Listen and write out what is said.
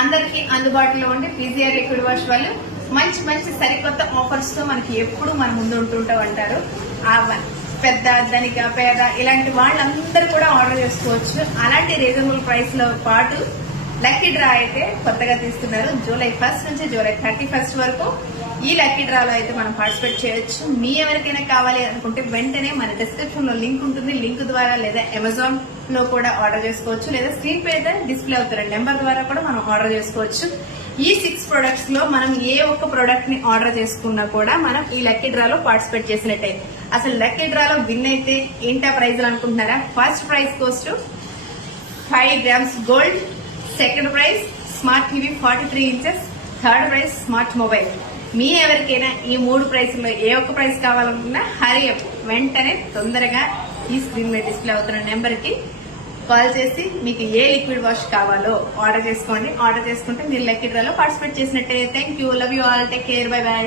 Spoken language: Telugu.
అందరికి అందుబాటులో ఉండే పీజీఆర్ లిక్విడ్ వాష్ వాళ్ళు మంచి మంచి సరికొత్త ఆఫర్స్ తో మనకి ఎప్పుడు మన ముందు ఉంటుంటూ ఉంటారు. పెద్ద ధనిక పేద ఇలాంటి వాళ్ళందరూ కూడా ఆర్డర్ చేసుకోవచ్చు. అలాంటి రీజనబుల్ ప్రైస్ లో పాటు లక్కీ డ్రా అయితే కొత్తగా తీస్తున్నారు. జూలై 1 నుంచి జూలై 31 వరకు ఈ లక్కీ డ్రాలో అయితే మనం పార్టిసిపేట్ చేయొచ్చు. మీ ఎవరికైనా కావాలి అనుకుంటే వెంటనే మన డిస్క్రిప్షన్ లో లింక్ ఉంటుంది. లింక్ ద్వారా లేదా అమెజాన్ లో కూడా ఆర్డర్ చేసుకోవచ్చు, లేదా స్క్రీన్ పే డిస్ప్లే అవుతున్న నెంబర్ ద్వారా కూడా మనం ఆర్డర్ చేసుకోవచ్చు. ఈ 6 ప్రొడక్ట్స్ లో మనం ఏ ఒక్క ప్రొడక్ట్ ని ఆర్డర్ చేసుకున్నా కూడా మనం ఈ లక్కీ డ్రాలో పార్టిసిపేట్ చేసినట్టే. అసలు లక్కీ డ్రాలో విన్ అయితే ఏంటా ప్రైజ్ అనుకుంటున్నారా? First prize cost 5 grams gold, second prize smart TV 43 inches, third prize smart mobile. మీ ఎవరికైనా ఈ 3 ప్రైజ్లో ఏ ఒక్క ప్రైజ్ కావాలనుకున్నా హరీ అప్ వెంటనే తొందరగా ఈ స్క్రీన్ మీద డిస్ప్లే అవుతున్న నెంబర్ కి కాల్ చేసి మీకు ఏ లిక్విడ్ వాష్ కావాలో ఆర్డర్ చేసుకోండి. ఆర్డర్ చేసుకుంటే మీరు లక్కీ డ్రాలో పార్టిసిపేట్ చేసినట్టే. Thank you, love you all, take care, by by.